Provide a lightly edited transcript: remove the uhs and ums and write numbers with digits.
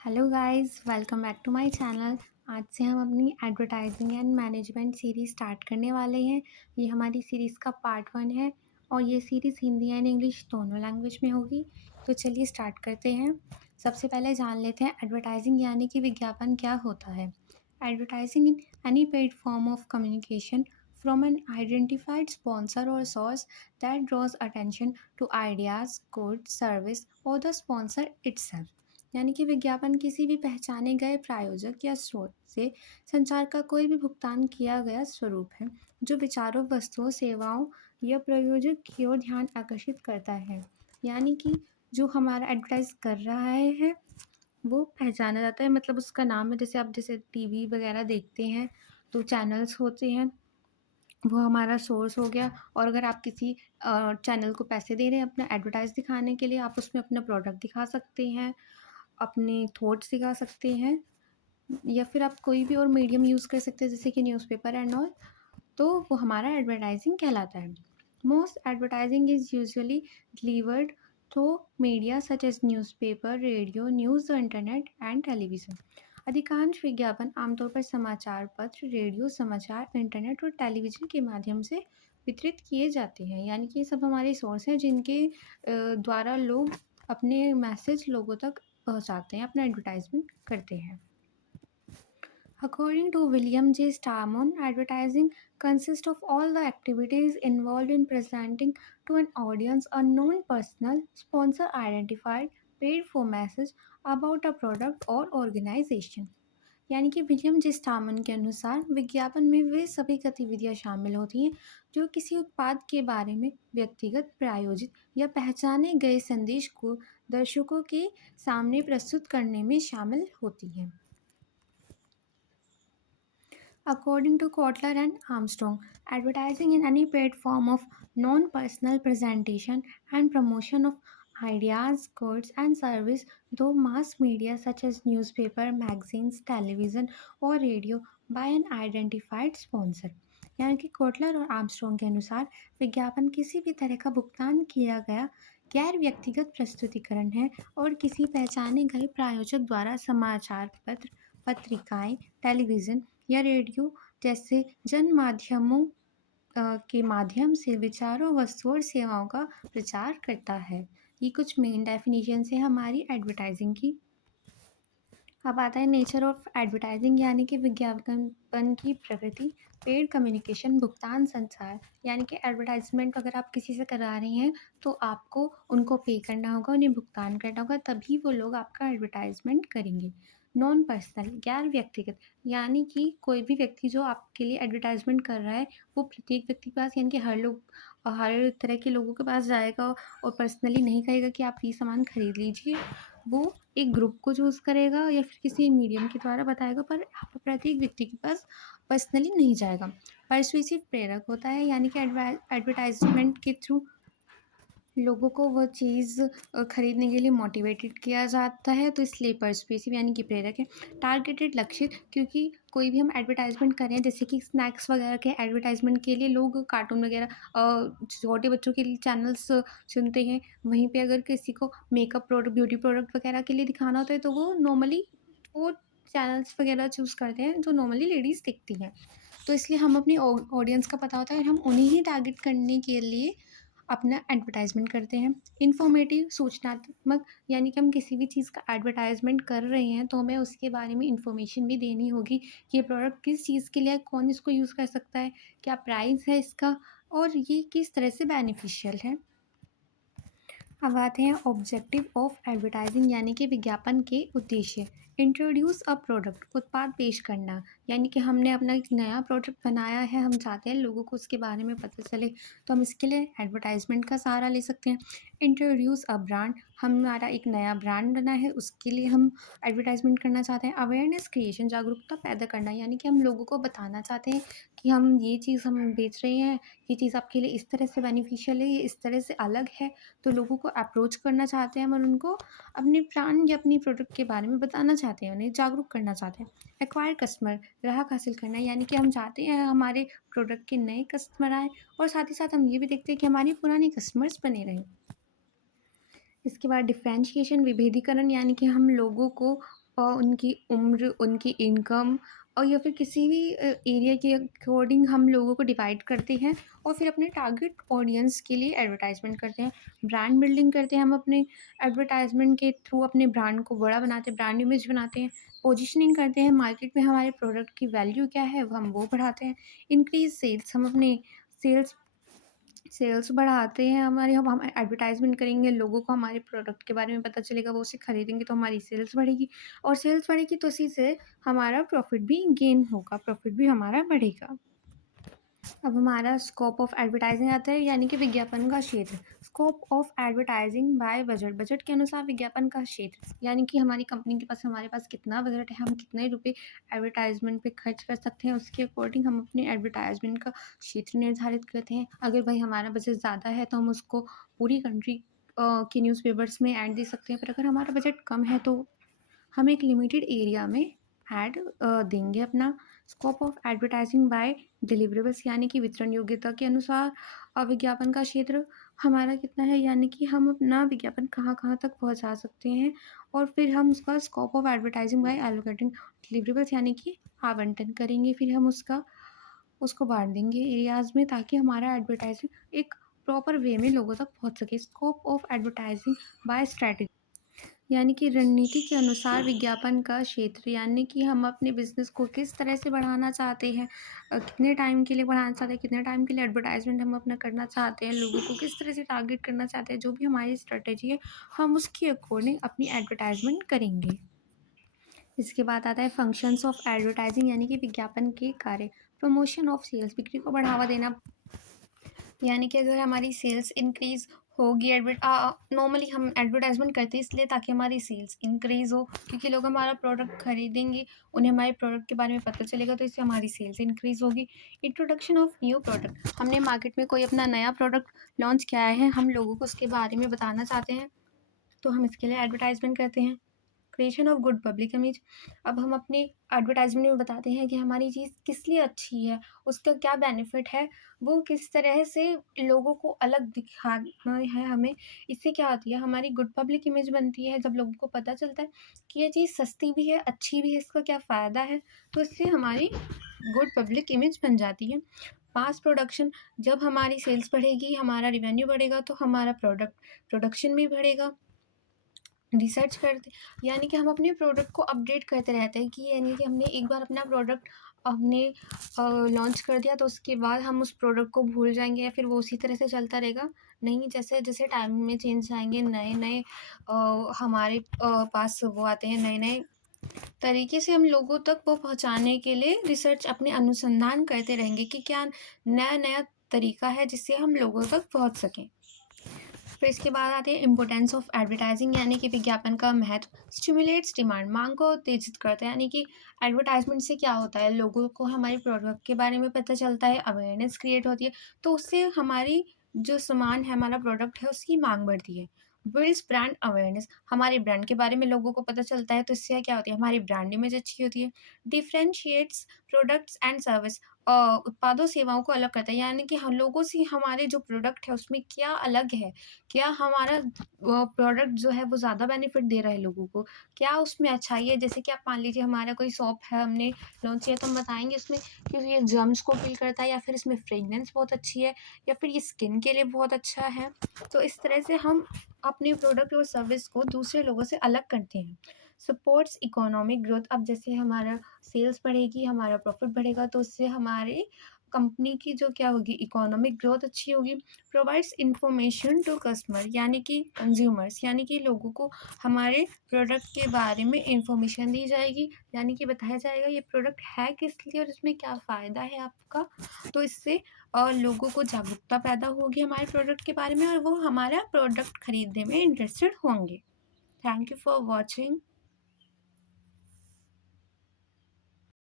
Hello guys, welcome back to my channel. आज से हम अपनी advertising and management series start करने वाले हैं। ये हमारी सीरीज़ का पार्ट 1 है और ये सीरीज़ हिंदी एंड इंग्लिश दोनों लैंग्वेज में होगी। तो चलिए स्टार्ट करते हैं। सबसे पहले जान लेते हैं एडवर्टाइजिंग यानी कि विज्ञापन क्या होता है। Advertising in any paid form of communication from an identified sponsor और source that draws attention to ideas, good service और द स्पॉन्सर इटसेल्फ। यानी कि विज्ञापन किसी भी पहचाने गए प्रायोजक या स्रोत से संचार का कोई भी भुगतान किया गया स्वरूप है जो विचारों, वस्तुओं, सेवाओं या प्रयोजक की ओर ध्यान आकर्षित करता है। यानी कि जो हमारा एडवर्टाइज कर रहा है वो पहचाना जाता है, मतलब उसका नाम है। जैसे आप जैसे टीवी वगैरह देखते हैं तो चैनल्स होते हैं, वो हमारा सोर्स हो गया। और अगर आप किसी चैनल को पैसे दे रहे हैं अपना एडवर्टाइज दिखाने के लिए, आप उसमें अपना प्रोडक्ट दिखा सकते हैं, अपने थॉट्स दिखा सकते हैं, या फिर आप कोई भी और मीडियम यूज़ कर सकते हैं जैसे कि न्यूज़पेपर एंड ऑल। तो वो हमारा एडवर्टाइजिंग कहलाता है। Most advertising is usually delivered through media such as newspaper, radio, news, internet and television. अधिकांश विज्ञापन आमतौर पर समाचार पत्र, रेडियो, समाचार, इंटरनेट और टेलीविज़न के माध्यम से वितरित किए जाते हैं। यानी कि ये सब हमारे सोर्स हैं जिनके द्वारा लोग अपने मैसेज लोगों तक पहुँचाते हैं, अपना एडवर्टाइज़मेंट करते हैं। According to William J. Starmon, advertising consists of all the activities involved in presenting to an audience a non-personal, sponsor-identified, paid-for message about a product or organization. यानी कि विलियम जे स्टामन के अनुसार विज्ञापन में वे सभी गतिविधियां शामिल होती हैं जो किसी उत्पाद के बारे में व्यक्तिगत, प्रायोजित या पहचाने गए संदेश को दर्शकों के सामने प्रस्तुत करने में शामिल होती हैं। According to Kotler and Armstrong, advertising in any paid form of non personal presentation and promotion of ideas, goods, and service through mass media such as newspaper, magazines, television, or radio by an identified sponsor. यानी कि Kotler और Armstrong के अनुसार विज्ञापन किसी भी तरह का भुगतान किया गया गैर व्यक्तिगत प्रस्तुतिकरण है और किसी पहचाने गए प्रायोजक द्वारा समाचार पत्र, पत्रिकाएं, टेलीविज़न या रेडियो जैसे जन माध्यमों के माध्यम से विचारों, वस्तुओं और सेवाओं का प्रचार करता है। ये कुछ मेन डेफिनेशन है हमारी एडवर्टाइजिंग की। अब आता है नेचर ऑफ एडवर्टाइजिंग यानी कि विज्ञापन की प्रकृति। पेड कम्युनिकेशन, भुगतान संचार, यानी कि एडवर्टाइजमेंट अगर आप किसी से करा रही हैं तो आपको उनको पे करना होगा, उन्हें भुगतान करना होगा, तभी वो लोग आपका एडवर्टाइजमेंट करेंगे। नॉन पर्सनल, गैर व्यक्तिगत, यानी कि कोई भी व्यक्ति जो आपके लिए एडवर्टाइजमेंट कर रहा है वो प्रत्येक व्यक्ति के पास, यानी कि हर तरह के लोगों के पास जाएगा और पर्सनली नहीं कहेगा कि आप ये सामान खरीद लीजिए। वो एक ग्रुप को चूज़ करेगा या फिर किसी मीडियम के द्वारा बताएगा, पर प्रत्येक व्यक्ति के पास पर्सनली नहीं जाएगा। पर्सुएसिव, प्रेरक होता है, यानी कि एडवर्टाइजमेंट के थ्रू लोगों को वो चीज़ खरीदने के लिए मोटिवेटेड किया जाता है, तो इसलिए पर्सुएसिव यानी कि प्रेरक है। टारगेटेड, लक्षित, क्योंकि कोई भी हम एडवर्टाइजमेंट करें जैसे कि स्नैक्स वगैरह के एडवर्टाइजमेंट के लिए लोग कार्टून वगैरह छोटे बच्चों के लिए चैनल्स चुनते हैं। वहीं पे अगर किसी को मेकअप प्रोडक्ट, ब्यूटी प्रोडक्ट वगैरह के लिए दिखाना होता है तो वो नॉर्मली वो चैनल्स वगैरह चूज़ करते हैं जो नॉर्मली लेडीज़ देखती हैं। तो इसलिए हम अपनी ऑडियंस का पता होता है और हम उन्हें ही टारगेट करने के लिए अपना एडवर्टाइजमेंट करते हैं। इन्फॉर्मेटिव, सूचनात्मक, यानी कि हम किसी भी चीज़ का एडवर्टाइजमेंट कर रहे हैं तो हमें उसके बारे में इंफॉर्मेशन भी देनी होगी कि ये प्रोडक्ट किस चीज़ के लिए है, कौन इसको यूज़ कर सकता है, क्या प्राइस है इसका और ये किस तरह से बेनिफिशियल है। अब आते हैं ऑब्जेक्टिव ऑफ एडवर्टाइजिंग यानी कि विज्ञापन के उद्देश्य। इंट्रोड्यूस अ प्रोडक्ट, उत्पाद पेश करना, यानी कि हमने अपना एक नया प्रोडक्ट बनाया है, हम चाहते हैं लोगों को उसके बारे में पता चले, तो हम इसके लिए एडवर्टाइजमेंट का सहारा ले सकते हैं। इंट्रोड्यूस अ ब्रांड, हमारा एक नया ब्रांड बना है उसके लिए हम एडवर्टाइजमेंट करना चाहते हैं। अवेयरनेस क्रिएशन, जागरूकता पैदा करना, यानी कि हम लोगों को बताना चाहते हैं कि हम ये चीज़ हम बेच रहे हैं, ये चीज़ आपके लिए इस तरह से बेनिफिशियल है, ये इस तरह से अलग है, तो लोगों को अप्रोच करना चाहते हैं और उनको अपने ब्रांड या अपनी प्रोडक्ट के बारे में बताना चाहते हैं, उन्हें जागरूक करना चाहते हैं। एक्वायर कस्टमर, ग्राहक हासिल करना, यानी कि हम चाहते हैं हमारे प्रोडक्ट के नए कस्टमर आए और साथ ही साथ हम ये भी देखते हैं कि हमारे पुराने कस्टमर्स बने रहें। इसके बाद डिफरेंशिएशन, विभेदीकरण, यानी कि हम लोगों को उनकी उम्र, उनकी इनकम और या फिर किसी भी एरिया के अकॉर्डिंग हम लोगों को डिवाइड करते हैं और फिर अपने टारगेट ऑडियंस के लिए एडवर्टाइजमेंट करते हैं। ब्रांड बिल्डिंग करते हैं हम अपने एडवर्टाइजमेंट के थ्रू अपने ब्रांड को बड़ा बनाते हैं, ब्रांड इमेज बनाते हैं। पोजिशनिंग करते हैं मार्केट में हमारे प्रोडक्ट की वैल्यू क्या है, हम वो बढ़ाते हैं। इंक्रीज़ सेल्स, हम अपने सेल्स सेल्स बढ़ाते हैं हमारे, हम एडवर्टाइज़मेंट करेंगे, लोगों को हमारे प्रोडक्ट के बारे में पता चलेगा, वो उसे खरीदेंगे तो हमारी सेल्स बढ़ेगी और सेल्स बढ़ेगी तो उसी से हमारा प्रॉफ़िट भी गेन होगा, प्रॉफ़िट भी हमारा बढ़ेगा। अब हमारा स्कोप ऑफ एडवर्टाइजिंग आता है, यानी कि विज्ञापन का क्षेत्र। Scope of advertising by budget, budget के अनुसार विज्ञापन का क्षेत्र, यानी कि हमारी कंपनी के पास, हमारे पास कितना बजट है, हम कितने रुपए एडवर्टाइजमेंट पे खर्च कर सकते हैं, उसके अकॉर्डिंग हम अपने एडवर्टाइजमेंट का क्षेत्र निर्धारित करते हैं। अगर भाई हमारा बजट ज़्यादा है तो हम उसको पूरी कंट्री के न्यूज़पेपर्स में ऐड दे सकते हैं, पर अगर हमारा बजट कम है तो हम एक लिमिटेड एरिया में ऐड देंगे अपना। Scope of advertising by deliverables, यानी कि वितरण योग्यता के अनुसार विज्ञापन का क्षेत्र हमारा कितना है, यानी कि हम अपना विज्ञापन कहाँ कहाँ तक पहुँचा सकते हैं और फिर हम उसका scope of advertising by allocating deliverables, यानी कि आवंटन करेंगे, फिर हम उसको बांट देंगे एरियाज में ताकि हमारा एडवर्टाइजिंग एक प्रॉपर वे में लोगों तक पहुँच सके। Scope of advertising by strategy, यानी कि रणनीति के अनुसार विज्ञापन का क्षेत्र, यानी कि हम अपने बिज़नेस को किस तरह से बढ़ाना चाहते हैं, कितने टाइम के लिए बढ़ाना चाहते हैं, कितने टाइम के लिए एडवर्टाइजमेंट हम अपना करना चाहते हैं, लोगों को किस तरह से टारगेट करना चाहते हैं, जो भी हमारी स्ट्रेटजी है हम उसके अकॉर्डिंग अपनी एडवर्टाइजमेंट करेंगे। इसके बाद आता है फंक्शंस ऑफ एडवर्टाइजिंग, यानी कि विज्ञापन के कार्य। प्रमोशन ऑफ सेल्स, बिक्री को बढ़ावा देना, यानी कि अगर हमारी सेल्स इंक्रीज़ होगी, नॉर्मली हम एडवर्टाइजमेंट करते हैं इसलिए ताकि हमारी सेल्स इंक्रीज़ हो, क्योंकि लोग हमारा प्रोडक्ट खरीदेंगे, उन्हें हमारे प्रोडक्ट के बारे में पता चलेगा तो इससे हमारी सेल्स इंक्रीज़ होगी। इंट्रोडक्शन ऑफ न्यू प्रोडक्ट, हमने मार्केट में कोई अपना नया प्रोडक्ट लॉन्च किया है, हम लोगों को उसके बारे में बताना चाहते हैं तो हम इसके लिए एडवर्टाइजमेंट करते हैं। Creation of good public image, अब हम अपने एडवर्टाइजमेंट में बताते हैं कि हमारी चीज़ किस लिए अच्छी है, उसका क्या बेनिफिट है, वो किस तरह से लोगों को अलग दिखाना है हमें। इससे क्या होती है, हमारी गुड पब्लिक इमेज बनती है, जब लोगों को पता चलता है कि ये चीज़ सस्ती भी है, अच्छी भी है, इसका क्या फ़ायदा है, तो इससे हमारी गुड पब्लिक इमेज बन जाती है। मास प्रोडक्शन, जब हमारी सेल्स बढ़ेगी, हमारा रिवेन्यू बढ़ेगा तो हमारा प्रोडक्शन भी बढ़ेगा। रिसर्च करते, यानी कि हम अपने प्रोडक्ट को अपडेट करते रहते हैं, कि यानी कि हमने एक बार अपना प्रोडक्ट हमने लॉन्च कर दिया तो उसके बाद हम उस प्रोडक्ट को भूल जाएंगे या फिर वो उसी तरह से चलता रहेगा। नहीं, जैसे जैसे टाइम में चेंज आएंगे, नए नए हमारे पास वो आते हैं, नए नए तरीके से हम लोगों तक वो पहुंचाने के लिए रिसर्च अपने अनुसंधान करते रहेंगे कि क्या नया नया तरीका है जिससे हम लोगों तक पहुंच सकें। फिर इसके बाद आते हैं इम्पोर्टेंस ऑफ एडवर्टाइजिंग, यानी कि विज्ञापन का महत्व। स्टिमुलेट्स डिमांड, मांग को उत्तेजित करता है, यानी कि एडवर्टाइजमेंट से क्या होता है, लोगों को हमारे प्रोडक्ट के बारे में पता चलता है, अवेयरनेस क्रिएट होती है, तो उससे हमारी जो सामान है, हमारा प्रोडक्ट है, उसकी मांग बढ़ती है। बिल्ड्स ब्रांड अवेयरनेस, हमारे ब्रांड के बारे में लोगों को पता चलता है तो इससे क्या होती है, हमारी ब्रांड इमेज अच्छी होती है। डिफ्रेंशिएट्स प्रोडक्ट्स एंड सर्विस, उत्पादों सेवाओं को अलग करता है, यानी कि हम लोगों से हमारे जो प्रोडक्ट है उसमें क्या अलग है, क्या हमारा प्रोडक्ट जो है वो ज़्यादा बेनिफिट दे रहा है लोगों को, क्या उसमें अच्छाई है। जैसे कि आप मान लीजिए हमारा कोई शॉप है, हमने लॉन्च किया तो हम बताएंगे उसमें कि ये जर्म्स को किल करता है, या फिर इसमें फ्रेगनेंस बहुत अच्छी है, या फिर ये स्किन के लिए बहुत अच्छा है। तो इस तरह से हम अपने प्रोडक्ट और सर्विस को दूसरे लोगों से अलग करते हैं। सपोर्ट्स इकोनॉमिक ग्रोथ, अब जैसे हमारा सेल्स बढ़ेगी, हमारा प्रॉफिट बढ़ेगा तो उससे हमारे कंपनी की जो क्या होगी, इकोनॉमिक ग्रोथ अच्छी होगी। प्रोवाइड्स इंफॉर्मेशन टू कस्टमर, यानी कि कंज्यूमर्स, यानी कि लोगों को हमारे प्रोडक्ट के बारे में इंफॉर्मेशन दी जाएगी, यानी कि बताया जाएगा ये प्रोडक्ट है किस लिए और इसमें क्या फ़ायदा है आपका। तो इससे लोगों को जागरूकता पैदा होगी हमारे प्रोडक्ट के बारे में और वो हमारा प्रोडक्ट खरीदने में इंटरेस्टेड होंगे। Thank you for watching.